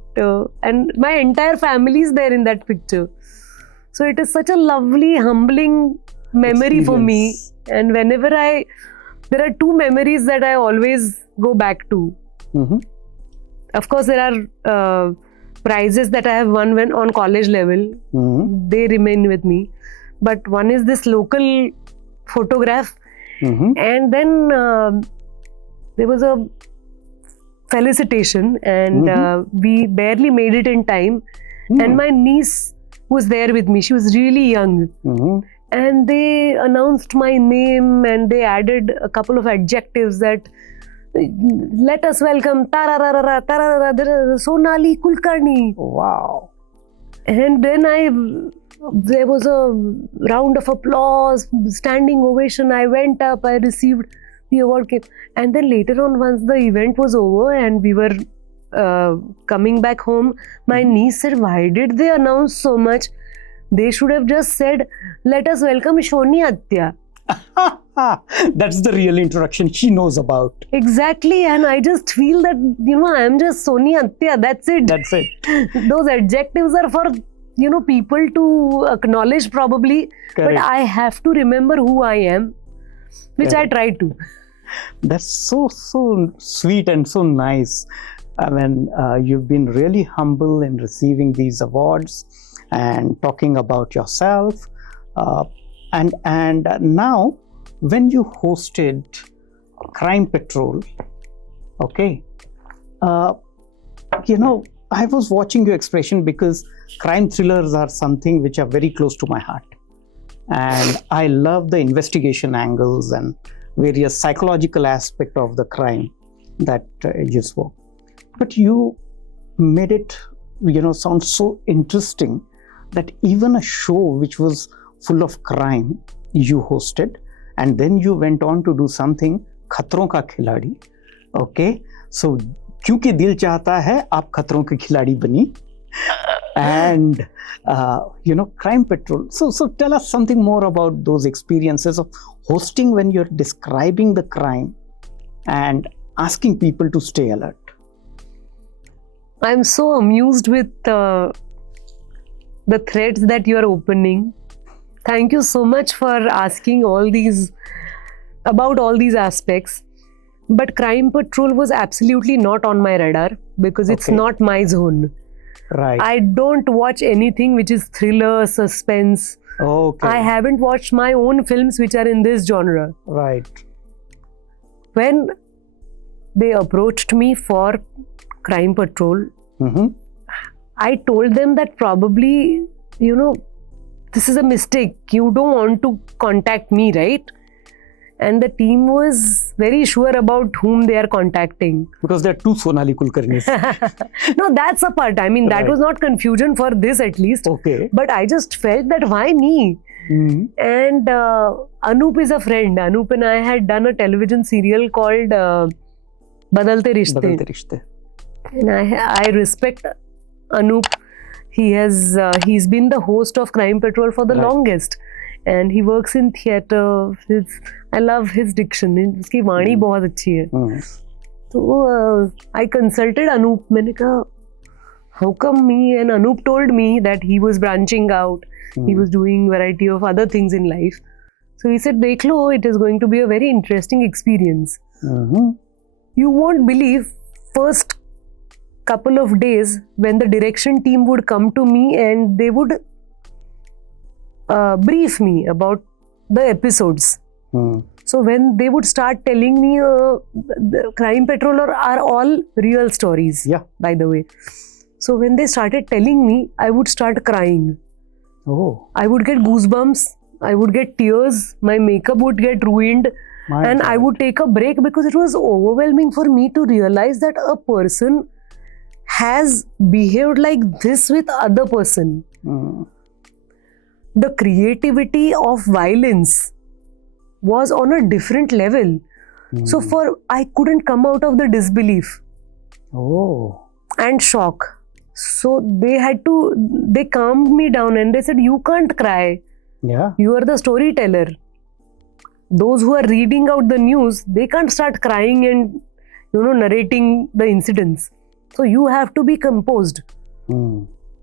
and my entire family is there in that picture. So it is such a lovely, humbling memory for me. And whenever there are 2 memories that I always go back to. Of course, there are prizes that I have won when on college level. They remain with me. But one is this local photograph. And then there was a felicitation and we barely made it in time. And my niece was there with me. She was really young. And they announced my name and they added a couple of adjectives that let us welcome tararara, tararara, Sonali Kulkarni. Wow. And then there was a round of applause, standing ovation. I went up, I received the award. And then later on, once the event was over and we were coming back home, my niece said, why did they announce so much? They should have just said, let us welcome Shoni Atya. That's the real introduction she knows about. Exactly. And I just feel that, I am just Soni Atya. That's it. That's it. Those adjectives are for, people to acknowledge probably. Correct. But I have to remember who I am, which I try to. That's so sweet and so nice. I mean, you've been really humble in receiving these awards and talking about yourself. And now, when you hosted Crime Patrol, okay, I was watching your expression because crime thrillers are something which are very close to my heart. And I love the investigation angles and various psychological aspects of the crime that you spoke. But you made it, sound so interesting that even a show which was full of crime you hosted, and then you went on to do something खतरों का खिलाड़ी. Okay, so क्योंकि दिल चाहता है आप खतरों के खिलाड़ी बनी. And Crime Patrol. So tell us something more about those experiences of hosting when you're describing the crime and asking people to stay alert. I'm so amused with the threads that you are opening. Thank you so much for asking about all these aspects. But Crime Patrol was absolutely not on my radar because it's not my zone. Right. I don't watch anything which is thriller, suspense. Okay. I haven't watched my own films which are in this genre. Right. When they approached me for Crime Patrol, I told them that probably, this is a mistake. You don't want to contact me, right? And the team was very sure about whom they are contacting. Because there are 2 Sonali Kulkarnis. No, that's a part. I mean, that was not confusion for this at least. Okay. But I just felt that why me? And Anup is a friend. Anup and I had done a television serial called Badalte Rishte. And I respect Anup. He's been the host of Crime Patrol for the Right. longest, and he works in theatre. I love his diction. उसकी वाणी बहुत अच्छी है. So I consulted Anup. मैंने कहा, how come me? And Anup told me that he was branching out. He was doing variety of other things in life. So he said, "Dekh lo, it is going to be a very interesting experience." You won't believe, first couple of days when the direction team would come to me and they would brief me about the episodes. So when they would start telling me, the Crime Patrol are all real stories, Yeah. by the way. So when they started telling me, I would start crying. Oh. I would get goosebumps. I would get tears. My makeup would get ruined. And I would take a break because it was overwhelming for me to realize that a person has behaved like this with other person. The creativity of violence was on a different level. So I couldn't come out of the disbelief and shock. So they calmed me down and they said, you can't cry. Yeah. You are the storyteller. Those who are reading out the news, they can't start crying and narrating the incidents. So you have to be composed.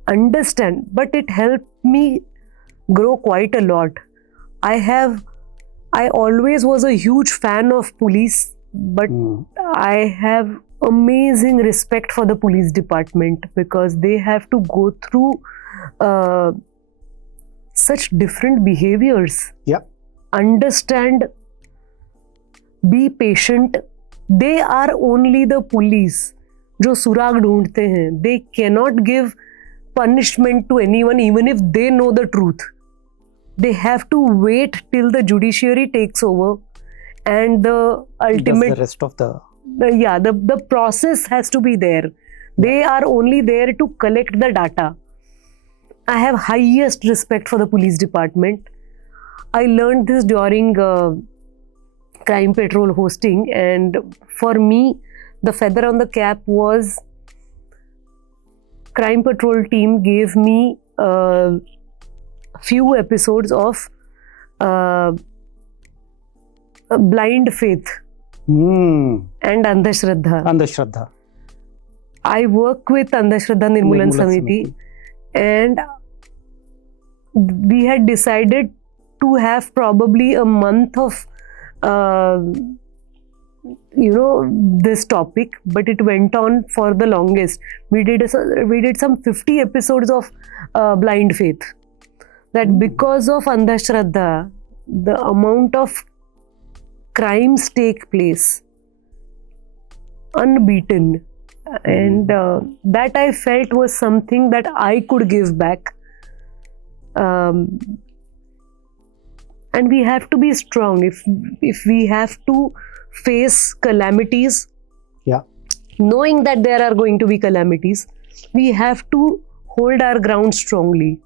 Understand. But it helped me grow quite a lot. I always was a huge fan of police, but I have amazing respect for the police department because they have to go through such different behaviors. Yeah. Understand, be patient. They are only the police जो सुराग ढूंढते हैं. They cannot give punishment to anyone even if they know the truth. They have to wait till the judiciary takes over and the ultimate... Does the rest of the process has to be there. They are only there to collect the data. I have highest respect for the police department. I learned this during Crime Patrol hosting, and for me, the feather on the cap was Crime Patrol team gave me a few episodes of Blind Faith and Andhashraddha. I work with Andhashraddha Nirmulan Samiti, and we had decided to have probably a month of this topic, but it went on for the longest. We did some 50 episodes of Blind Faith. That because of Andhashraddha, the amount of crimes take place unbeaten, and that I felt was something that I could give back. And we have to be strong. If we have to face calamities, knowing that there are going to be calamities, we have to hold our ground strongly.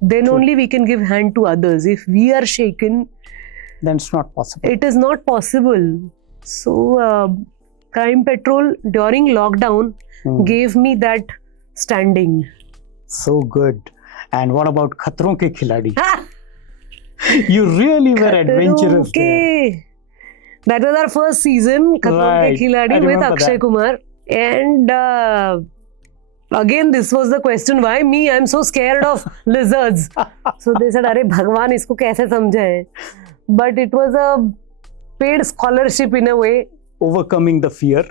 Then only we can give hand to others. If we are shaken, then it's not possible. It is not possible. So Crime Patrol during lockdown gave me that standing. So good. And what about Khatron Ke Khiladi? You really were adventurous there. That was our first season, Khatron Ke Khiladi, with Akshay Kumar. And again, this was the question, why me? I'm so scared of lizards. So they said, Arey Bhagwan, isko kaise samjhaye? But it was a paid scholarship in a way. Overcoming the fear.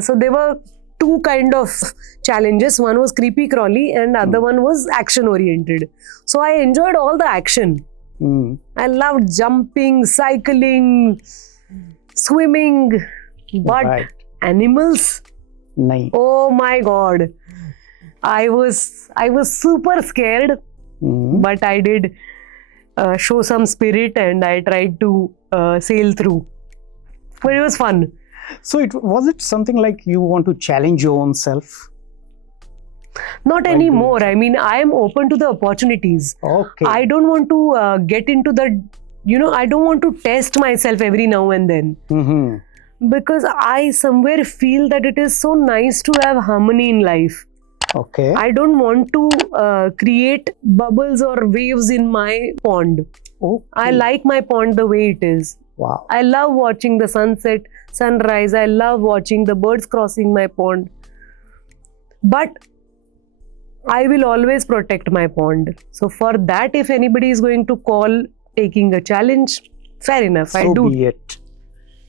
So there were two kind of challenges. One was creepy crawly and other one was action oriented. So I enjoyed all the action. I loved jumping, cycling, swimming, but animals? Nahin. Oh my God. I was super scared, but I did show some spirit and I tried to sail through. But it was fun. So was it something like you want to challenge your own self? Not anymore. I mean, I am open to the opportunities. Okay. I don't want to get into the, I don't want to test myself every now and then. because I somewhere feel that it is so nice to have harmony in life. Okay. I don't want to create bubbles or waves in my pond. Okay. I like my pond the way it is. Wow. I love watching the sunset, sunrise. I love watching the birds crossing my pond. But I will always protect my pond. So for that, if anybody is going to call taking a challenge, fair enough. I So do. be it.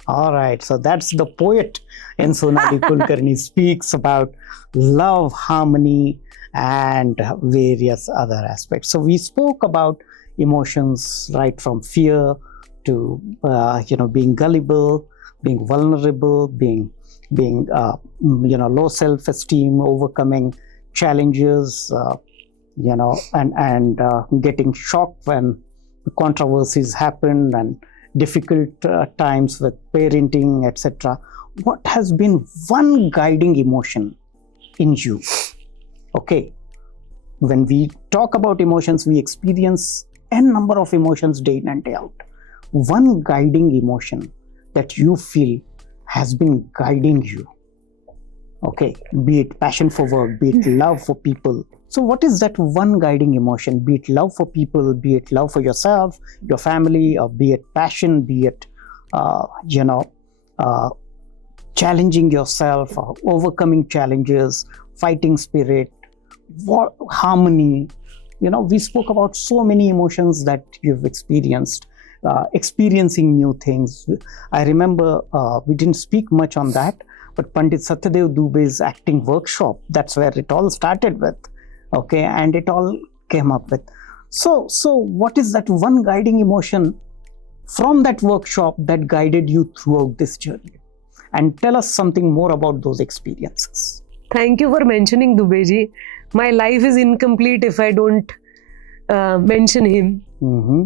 All right. So that's the poet in Sonali Kulkarni speaks about love, harmony, and various other aspects. So we spoke about emotions right from fear to being gullible, being vulnerable, being low self-esteem, overcoming challenges, and getting shocked when controversies happen, and difficult times with parenting, etc. What has been one guiding emotion in you? Okay, when we talk about emotions, we experience n number of emotions day in and day out. One guiding emotion that you feel has been guiding you. Okay, be it passion for work, be it love for people. So what is that one guiding emotion? Be it love for people, be it love for yourself, your family, or be it passion, be it challenging yourself, or overcoming challenges, fighting spirit, harmony. We spoke about so many emotions that you've experienced, experiencing new things. I remember we didn't speak much on that, but Pandit Satyadev Dubey's acting workshop, that's where it all started with. Okay, and it all came up with. So what is that one guiding emotion from that workshop that guided you throughout this journey? And tell us something more about those experiences. Thank you for mentioning Dubeji. My life is incomplete if I don't mention him. Mm-hmm.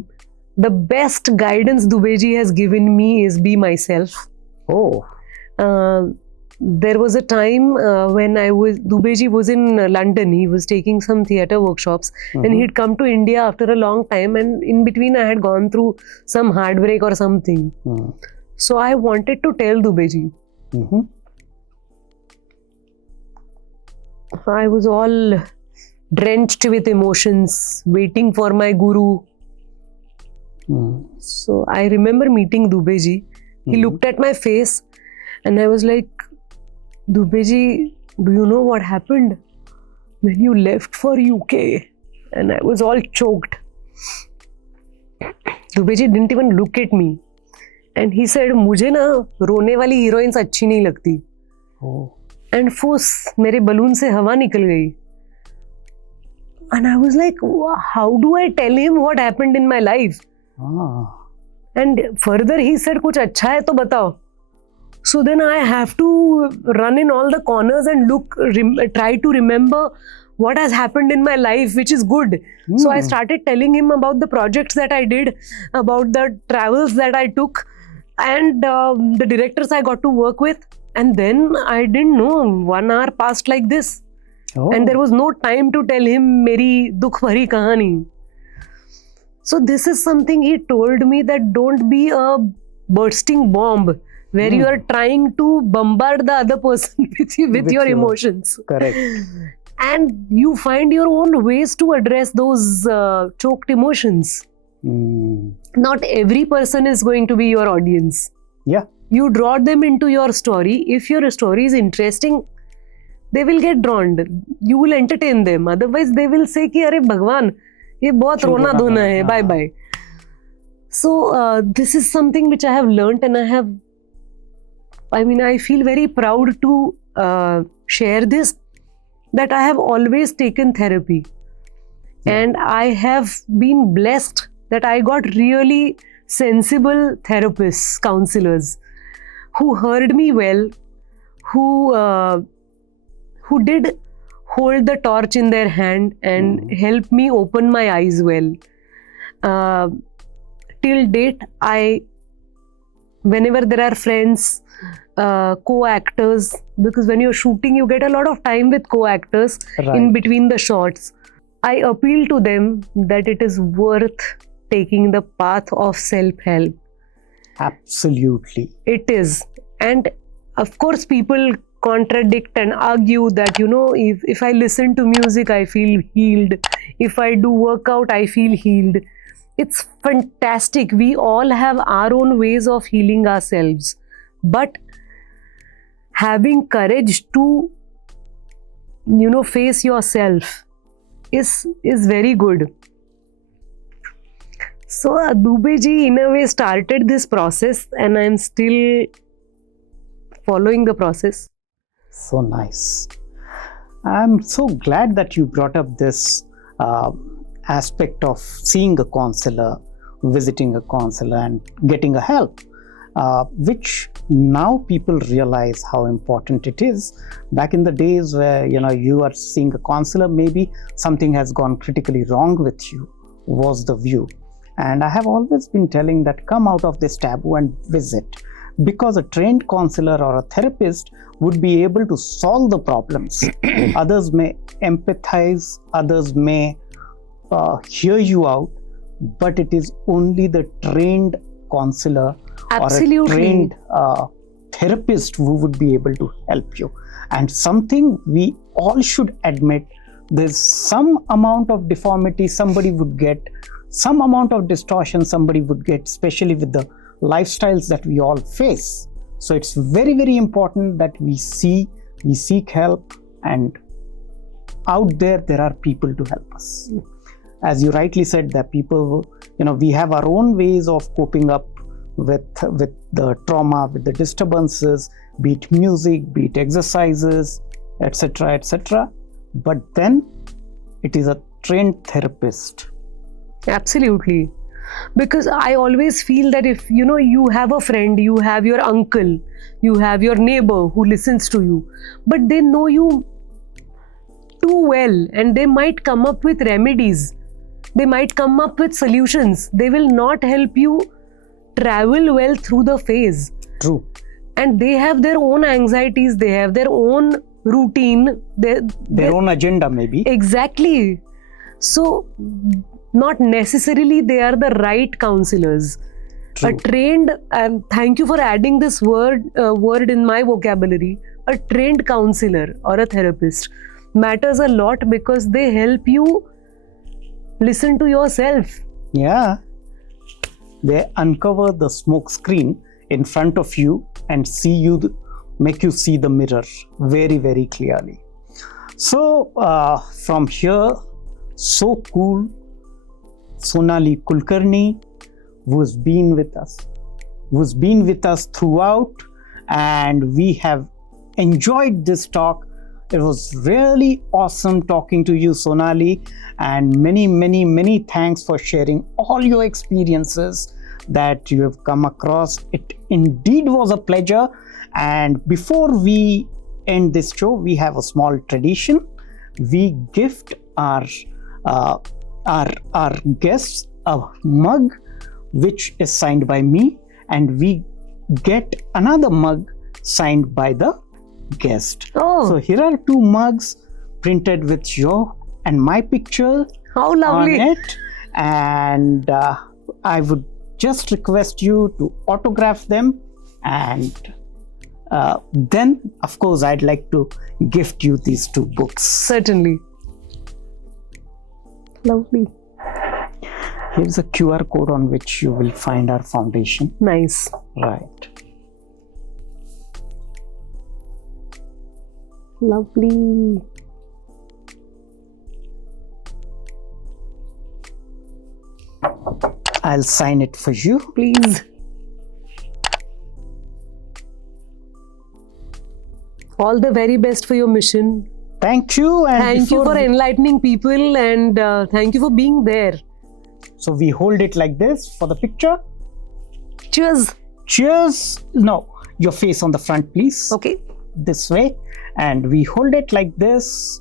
The best guidance Dubeji has given me is be myself. Oh. There was a time when Dubeji was in London. He was taking some theatre workshops, and he'd come to India after a long time, and in between I had gone through some heartbreak or something. So I wanted to tell Dubeji. I was all drenched with emotions, waiting for my guru. So I remember meeting Dubeji. He looked at my face, and I was like, Dubeji, do you know what happened when you left for UK? And I was all choked. Dubeji didn't even look at me. And he said, मुझे ना रोने वाली heroines अच्छी नहीं लगती. And फूस मेरे balloon से हवा निकल गई. And I was like, how do I tell him what happened in my life? And further he said, कुछ अच्छा है तो बताओ. So then I have to run in all the corners and try to remember what has happened in my life, which is good. So I started telling him about the projects that I did, about the travels that I took, and the directors I got to work with. And then I didn't know, 1 hour passed like this. And there was no time to tell him meri dukh bhari kahani. So this is something he told me, that don't be a bursting bomb where you are trying to bombard the other person with your emotions. Correct. And you find your own ways to address those choked emotions. Not every person is going to be your audience. Yeah. You draw them into your story. If your story is interesting, they will get drawn. You will entertain them. Otherwise, they will say कि अरे भगवान ये बहुत रोना धोना है. Bye bye. So this is something which I have learnt, and I feel very proud to share this, that I have always taken therapy. And I have been blessed that I got really sensible therapists, counselors, who heard me well, who did hold the torch in their hand and help me open my eyes well. Till date, whenever there are friends, co-actors, because when you're shooting, you get a lot of time with co-actors in between the shots. I appeal to them that it is worth taking the path of self-help. Absolutely. It is. And of course, people contradict and argue that, if I listen to music, I feel healed. If I do workout, I feel healed. It's fantastic. We all have our own ways of healing ourselves. But having courage to, face yourself is very good. So Dubey ji in a way started this process, and I'm still following the process. So nice. I'm so glad that you brought up this aspect of seeing a counselor, visiting a counselor, and getting a help, which now people realize how important it is. Back in the days where you are seeing a counselor, maybe something has gone critically wrong with you, was the view. And I have always been telling that come out of this taboo and visit, because a trained counselor or a therapist would be able to solve the problems. Others may empathize, others may hear you out, but it is only the trained counselor Absolutely. or a trained therapist who would be able to help you. And something we all should admit, there's some amount of deformity somebody would get, some amount of distortion somebody would get, especially with the lifestyles that we all face. So it's very, very important that we seek help, and out there are people to help us. As you rightly said, that people, we have our own ways of coping up with the trauma, with the disturbances, be it music, be it exercises, etc., etc. But then it is a trained therapist. Absolutely. Because I always feel that if you have a friend, you have your uncle, you have your neighbor who listens to you, but they know you too well, and they might come up with remedies, they might come up with solutions. They will not help you travel well through the phase. True. And they have their own anxieties, they have their own routine, their own agenda maybe. Exactly. So not necessarily they are the right counselors. True. A trained, thank you for adding this word in my vocabulary, a trained counselor or a therapist matters a lot, because they help you listen to yourself. Yeah. They uncover the smoke screen in front of you and make you see the mirror very, very clearly. So from here, so cool, Sonali Kulkarni, who's been with us throughout, and we have enjoyed this talk. It was really awesome talking to you, Sonali, and many, many, many thanks for sharing all your experiences that you have come across. It indeed was a pleasure. And before we end this show, we have a small tradition. We gift our guests a mug which is signed by me, and we get another mug signed by the guest. Oh. So here are two mugs printed with your and my picture How lovely. on it, and I would just request you to autograph them, and then of course I'd like to gift you these two books. Certainly. Lovely. Here's a QR code on which you will find our foundation. Nice. Right. Lovely. I'll sign it for you. Please. All the very best for your mission. Thank you. And thank you for enlightening people, and thank you for being there. So we hold it like this for the picture. Cheers. Cheers. No, your face on the front, please. Okay. This way. And we hold it like this.